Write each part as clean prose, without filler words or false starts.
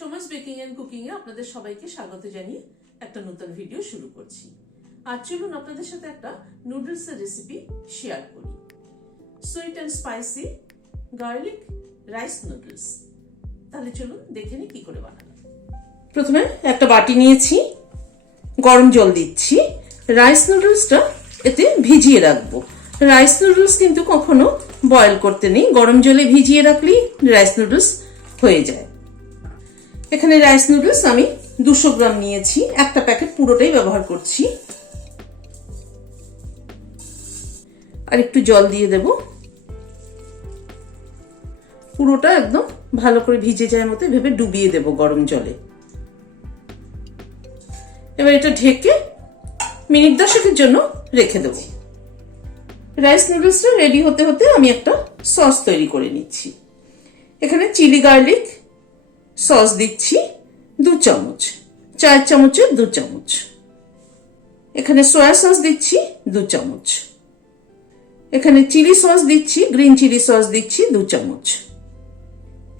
Soma's baking and cooking এ আপনাদের সবাইকে স্বাগত জানিয়ে একটা নতুন ভিডিও শুরু করছি। আজ চলুন আপনাদের সাথে একটা নুডলস এর রেসিপি শেয়ার করি। Sweet and spicy garlic rice noodles. তাহলে চলুন দেখে নিই কি করে বানানো। প্রথমে একটা বাটি নিয়েছি, গরম জল দিচ্ছি। রাইস নুডলসটা এতে ভিজিয়ে রাখবো। রাইস নুডলস কিন্তু কখনো বয়েল করতে নেই, গরম জলে ভিজিয়ে রাখলেই রাইস নুডলস হয়ে যায়। এখানে রাইস নুডলস আমি 200 গ্রাম নিয়েছি, একটা প্যাকেট পুরোটাই ব্যবহার করছি। আর একটু জল দিয়ে দেব, পুরোটা একদম ভালো করে ভিজে যায় মতো ভেবে ডুবিয়ে দেব গরম জলে। এবার এটা ঢেকে মিনিট 10 জন্য রেখে দেব। রাইস নুডলসটা রেডি হতে হতে আমি একটা সস তৈরি করে নিচ্ছি। এখানে চিলি গার্লিক সস দিচ্ছি 2 চামচ, 4 চামচের 2 চামচ। এখানে সয়া সস দিচ্ছি 2 চামচ। এখানে চিলি সস দিচ্ছি, গ্রিন চিলি সস দিচ্ছি 2 চামচ।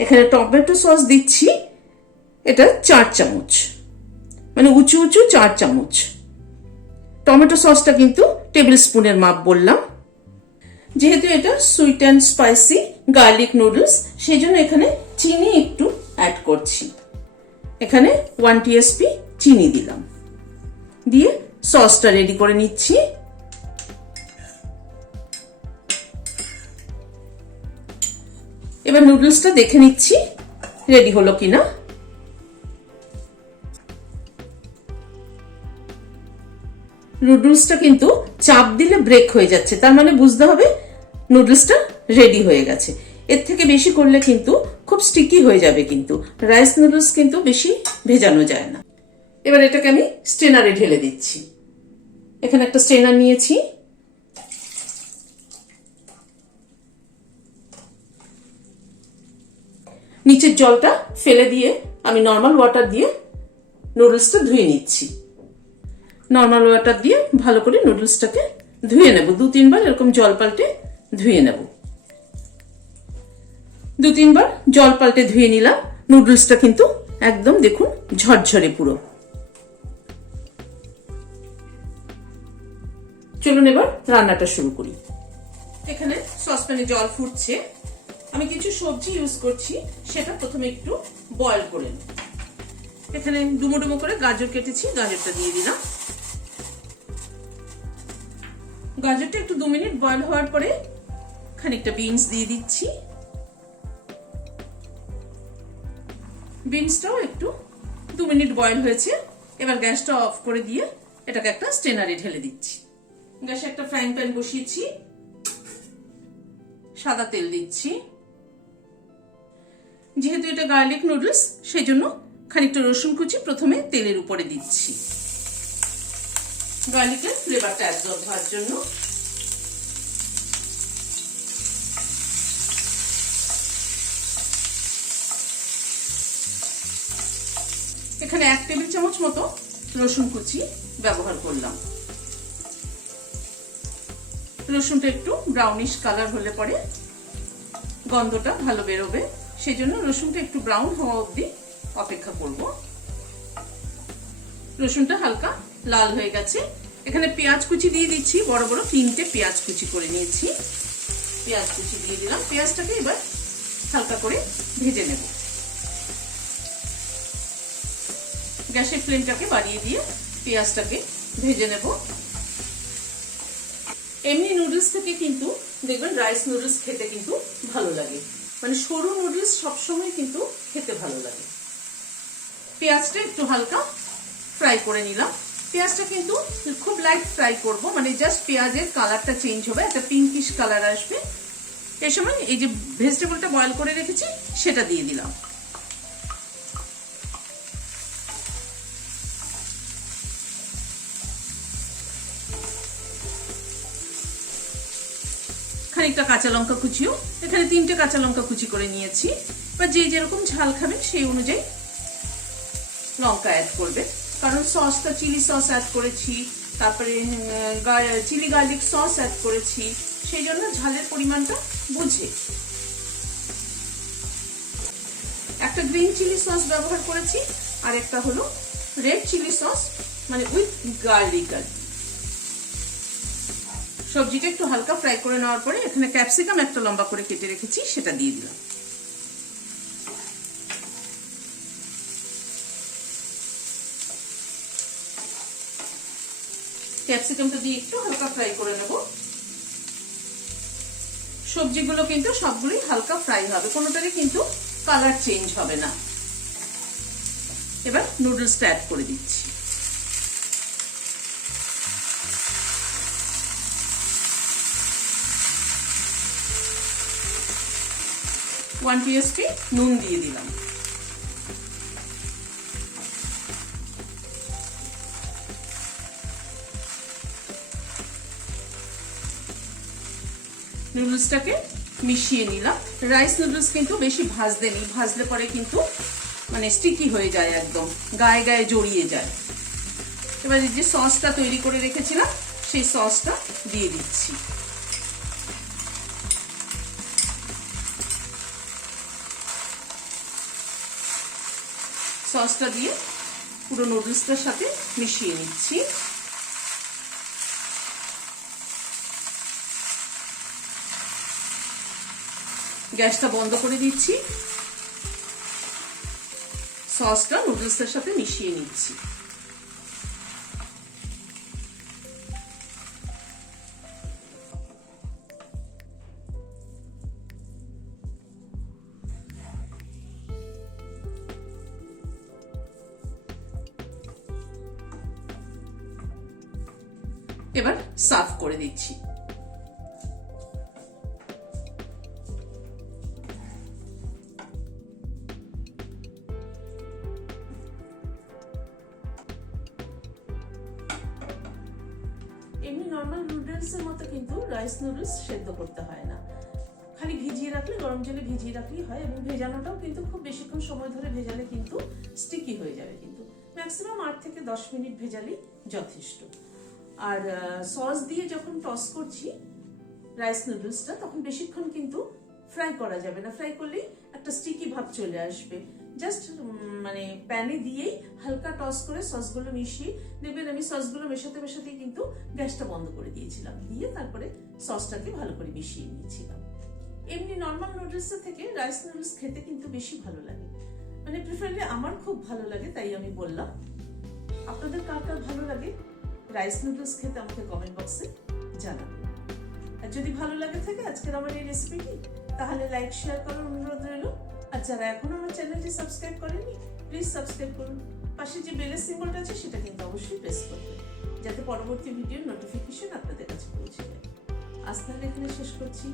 এখানে টমেটো সস দিচ্ছি, এটা 4 চামচ, মানে উঁচু উঁচু 4 চামচ। টমেটো সসটা কিন্তু টেবিল স্পুনের মাপ বললাম। যেহেতু এটা sweet and spicy garlic noodles, সেই জন্য এখানে চিনি একটু অ্যাড করছি। এখানে 1 টিএসপি চিনি দিলাম, দিয়ে সসটা রেডি করে নিচ্ছি। এবার নুডলসটা দেখে নিচ্ছি রেডি হলো কিনা। নুডলসটা কিন্তু চাপ দিলে ব্রেক হয়ে যাচ্ছে, তার মানে বুঝতে হবে নুডলসটা রেডি হয়ে গেছে। এর থেকে বেশি করলে কিন্তু খুব স্টিকি হয়ে যাবে, কিন্তু রাইস নুডলস কিন্তু বেশি ভেজানো যায় না। এবার এটাকে আমি স্ট্রেনারে ঢেলে দিচ্ছি। এখানে একটা স্ট্রেনার নিয়েছি, নিচের জলটা ফেলে দিয়ে আমি নর্মাল ওয়াটার দিয়ে নুডলসটা ধুয়ে নিচ্ছি। নর্মাল ওয়াটার দিয়ে ভালো করে নুডলসটাকে ধুয়ে নেব। 2-3 বার এরকম জল পাল্টে ধুয়ে নেব। 2-3 বার জল পাল্টে ধুয়ে নিলাম। নুডলসটা কিন্তু একদম দেখুন ঝরঝরে পুরো। চলুন এবার রান্নাটা শুরু করি। এখানে সসপ্যানে জল ফুটছে, আমি কিছু সবজি ইউজ করছি, সেটা প্রথমে একটু বয়েল করে নেব। এখানে ডুমো ডুমো করে গাজর কেটেছি, গাজরটা দিয়ে দিলাম। গাজরটা একটু 2 মিনিট বয়েল হওয়ার পরে খানিকটা বিনস দিয়ে দিচ্ছি। বিনসটাও একটু 2 মিনিট বয়েল হয়েছে। এবার গ্যাসটা অফ করে দিয়ে এটাকে একটা স্ট্রেনারে ঢেলে দিচ্ছি। গ্যাসে একটা ফ্রাইং প্যান বসিয়েছি, সাদা তেল দিচ্ছি। যেহেতু এটা গার্লিক নুডলস, সেই জন্য খানিকটা রসুন কুচি প্রথমে তেলের উপরে দিচ্ছি, গার্লিকের ফ্লেভারটা অ্যাবজর্ব হওয়ার জন্য। এখানে 1 টেবিল চামচ মতো রসুন কুচি ব্যবহার করলাম। রসুনটা একটু ব্রাউনিশ কালার হলে পরে গন্ধটা ভালো বেরোবে, সেই জন্য রসুনটা একটু ব্রাউন হওয়া অবধি অপেক্ষা করব। রসুনটা হালকা লাল হয়ে গেছে। এখানে পেঁয়াজ কুচি দিয়ে দিচ্ছি, বড় বড় 3টে পেঁয়াজ কুচি করে নিয়েছি। পেঁয়াজ কুচি দিয়ে দিলাম। পেঁয়াজটাকে এবার হালকা করে ভেজে নেব। গ্যাসের ফ্লেমটাকে বাড়িয়ে দিয়ে পেঁয়াজটাকে ভেজে নেব। এমনি নুডলস থেকে কিন্তু দেখবেন রাইস নুডলস খেতে কিন্তু ভালো লাগে, মানে সরু নুডলস সবসময় কিন্তু খেতে ভালো লাগে। পেঁয়াজটা একটু হালকা ফ্রাই করে নিলাম। পেঁয়াজটা কিন্তু খুব লাইট ফ্রাই করব, মানে জাস্ট পেঁয়াজের কালারটা চেঞ্জ হবে, একটা পিঙ্কিশ কালার আসবে। এই সময় এই যে ভেজিটেবলটা বয়েল করে রেখেছি সেটা দিয়ে দিলাম। খানিকটা কাঁচা লঙ্কা কুচিও, এখানে 3টে কাঁচা লঙ্কা কুচি করে নিয়েছি। বা যে যেরকম ঝাল খাবেন সেই অনুযায়ী লঙ্কা অ্যাড করবে, কারণ সসটা চিলি সস অ্যাড করেছি, তারপরে চিলি গার্লিক সস অ্যাড করেছি, সেই জন্য ঝালের পরিমাণটা বুঝে। একটা একটা গ্রিন চিলি সস ব্যবহার করেছি, আর একটা হলো রেড চিলি সস, মানে উইথ গার্লিক। সবজিটা একটু হালকা ফ্রাই করে নেওয়ার পরে এখানে ক্যাপসিকাম একটা লম্বা করে কেটে রেখেছি, সেটা দিয়ে দিলাম। ক্যাপসিকামটা দিয়ে একটু হালকা ফ্রাই করে নেব। সবজিগুলো কিন্তু সবগুলোই হালকা ফ্রাই হবে, কোনোটারই কিন্তু কালার চেঞ্জ হবে না। এবার নুডলসটা অ্যাড করে দিচ্ছি। ওয়ান টিস্পুন নুন দিয়ে দিলাম। নুডলসটাকে মিশিয়ে নিলাম। রাইস নুডলস কিন্তু বেশি ভাজতে নেই, ভাজলে পরে কিন্তু মানে স্টিকি হয়ে যায়, একদম গায়ে গায়ে জড়িয়ে যায়। এবার যে সসটা তৈরি করে রেখেছিলাম সেই সসটা দিয়ে দিচ্ছি। সসটা দিয়ে পুরো নুডলসটার সাথে মিশিয়ে নিচ্ছি। গ্যাসটা বন্ধ করে দিচ্ছি, সসটা নুডলসের সাথে মিশিয়ে নিচ্ছি। এবার সার্ভ করে দিচ্ছি। এমনি নর্মাল নুডলসের মতো কিন্তু রাইস নুডলস সেদ্ধ করতে হয় না, খালি ভিজিয়ে রাখলে, গরম জলে ভিজিয়ে রাখলেই হয়। এবং ভেজানোটাও কিন্তু খুব বেশিক্ষণ সময় ধরে ভেজালে কিন্তু স্টিকি হয়ে যাবে, কিন্তু ম্যাক্সিমাম 8 থেকে 10 মিনিট ভেজালেই যথেষ্ট। আর সস দিয়ে যখন টস করছি রাইস নুডলসটা, তখন বেশিক্ষণ কিন্তু ফ্রাই করা যাবে না, ফ্রাই করলেই একটা স্টিকি ভাব চলে আসবে। জাস্ট মানে প্যানে দিয়েই হালকা টস করে সসগুলো মিশিয়ে দেখবেন, আমি সসগুলো মেশাতে মেশাতেই কিন্তু গ্যাসটা বন্ধ করে দিয়েছিলাম, দিয়ে তারপরে সসটাকে ভালো করে মিশিয়ে নিয়েছিলাম। এমনি নর্মাল নুডলসের থেকে রাইস নুডলস খেতে কিন্তু বেশি ভালো লাগে, মানে প্রিফারলি আমার খুব ভালো লাগে, তাই আমি বললাম। আপনাদের কার কার ভালো লাগে রাইস নুডলস খেতে আমাকে কমেন্ট বক্সে জানাবেন। আর যদি ভালো লাগে থাকে আজকের আমার এই রেসিপিটি, তাহলে লাইক শেয়ার করার অনুরোধ রইল। আর যারা এখনো আমার চ্যানেলটি সাবস্ক্রাইব করেনি, প্লিজ সাবস্ক্রাইব করুন। পাশে যে বেলের সিম্বলটা আছে সেটা কিন্তু অবশ্যই প্রেস করবেন, যাতে পরবর্তী ভিডিওর নোটিফিকেশন আপনাদের কাছে পৌঁছে যায়। আজ তাহলে এখানে শেষ করছি।